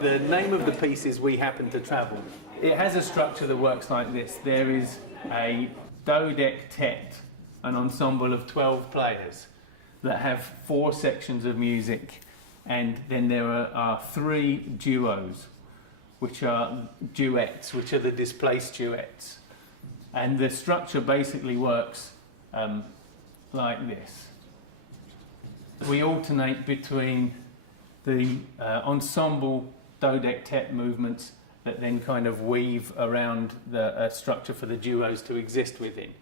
The name of the piece is We Happen to Travel. It has a structure that works like this. There is a dodectet, an ensemble of 12 players that have 4 sections of music, and then there are 3 duos, which are duets, which are the displaced duets. And the structure basically works like this. We alternate between the ensemble dodectet movements that then kind of weave around the structure for the duos to exist within.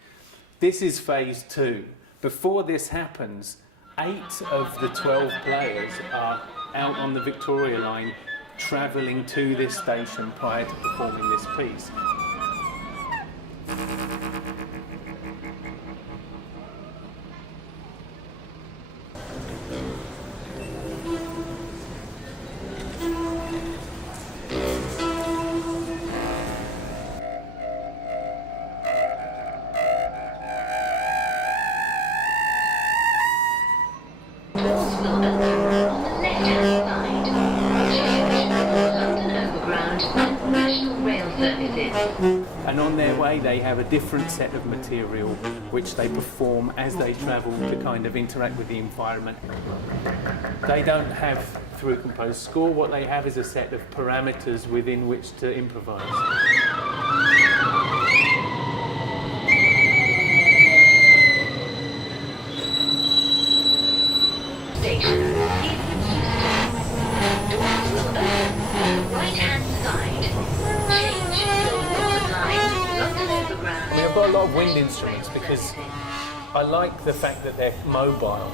This is phase 2. Before this happens, 8 of the 12 players are out on the Victoria line travelling to this station prior to performing this piece. And on their way they have a different set of material which they perform as they travel to kind of interact with the environment. They don't have, through a composed score, what they have is a set of parameters within which to improvise. I've got a lot of wind instruments because I like the fact that they're mobile.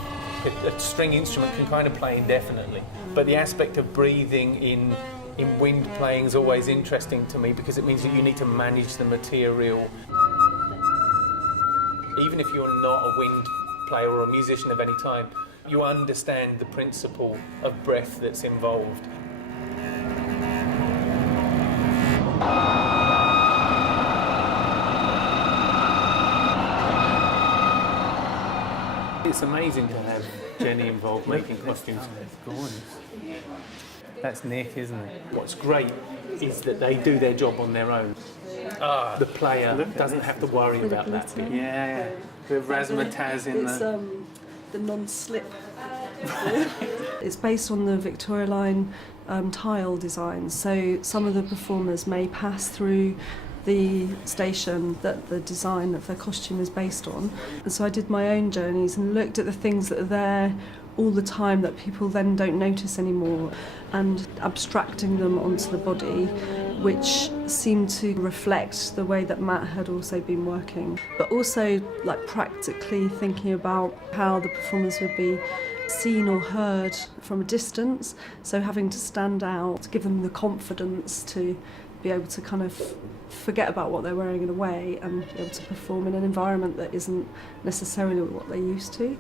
A string instrument can kind of play indefinitely, but the aspect of breathing in wind playing is always interesting to me because it means that you need to manage the material. Even if you're not a wind player or a musician of any time, you understand the principle of breath that's involved. It's amazing to have Jenny involved making costumes. That's Nick, isn't it? What's great is that they do their job on their own. The player doesn't have to worry about that bit. Yeah, the razzmatazz in the non-slip. It's based on the Victoria Line tile design, so some of the performers may pass through the station that the design of their costume is based on. And so I did my own journeys and looked at the things that are there all the time that people then don't notice anymore, and abstracting them onto the body, which seemed to reflect the way that Matt had also been working. But also like practically thinking about how the performers would be seen or heard from a distance, so having to stand out, to give them the confidence to be able to kind of forget about what they're wearing in a way and be able to perform in an environment that isn't necessarily what they're used to.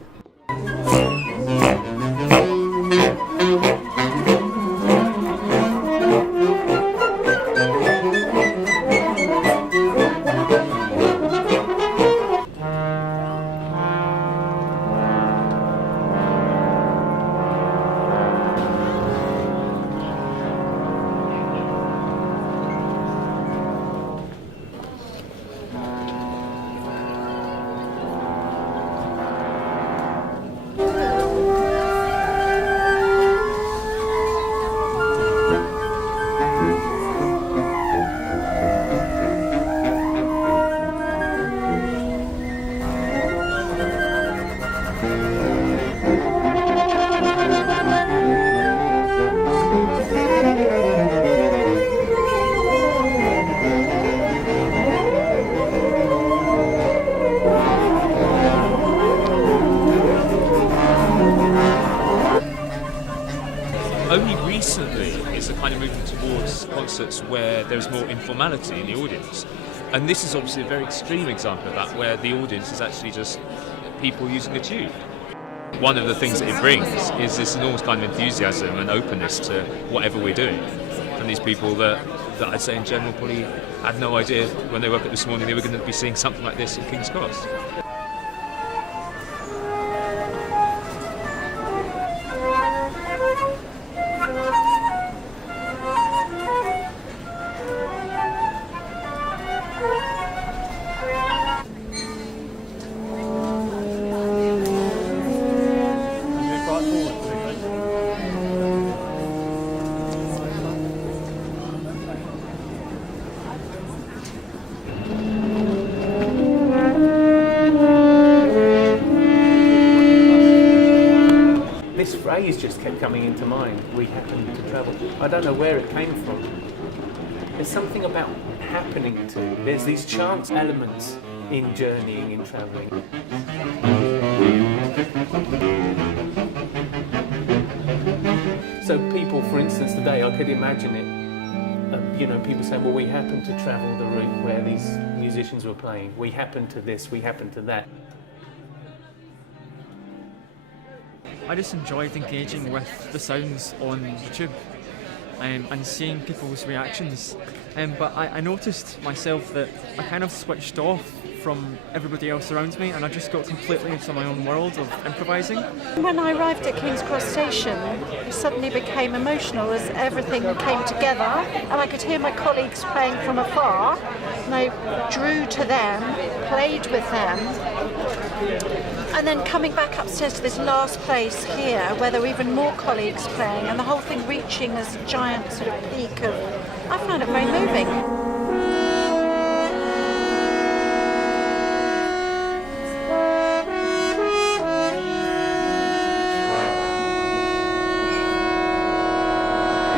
shows where there's more informality in the audience. And this is obviously a very extreme example of that, where the audience is actually just people using a tube. One of the things that it brings is this enormous kind of enthusiasm and openness to whatever we're doing. And these people that I'd say in general probably had no idea when they woke up this morning they were going to be seeing something like this at King's Cross. This phrase just kept coming into mind. We happen to travel. I don't know where it came from. There's something about happening to. There's these chance elements in journeying, in travelling. So people, for instance, today, I could imagine it. People saying, well, we happened to travel the route where these musicians were playing. We happened to this, we happened to that. I just enjoyed engaging with the sounds on YouTube and seeing people's reactions. But I noticed myself that I kind of switched off from everybody else around me and I just got completely into my own world of improvising. When I arrived at King's Cross Station, I suddenly became emotional as everything came together and I could hear my colleagues playing from afar and I drew to them, played with them. And then coming back upstairs to this last place here where there were even more colleagues playing and the whole thing reaching this giant sort of peak of, I found it very moving.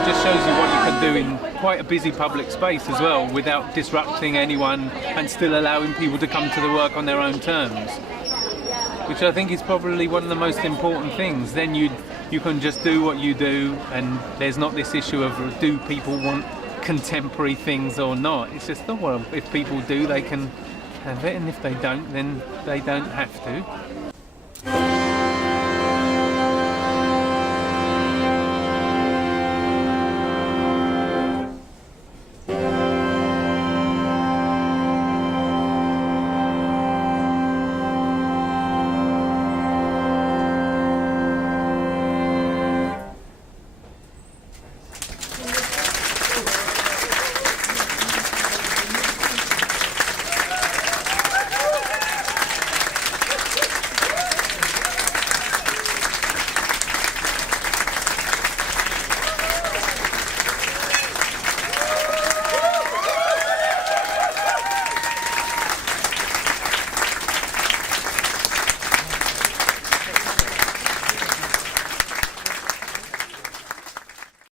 It just shows you what you can do in quite a busy public space as well without disrupting anyone and still allowing people to come to the work on their own terms. Which I think is probably one of the most important things. Then you can just do what you do and there's not this issue of do people want contemporary things or not. It's just, oh well, if people do they can have it and if they don't then they don't have to.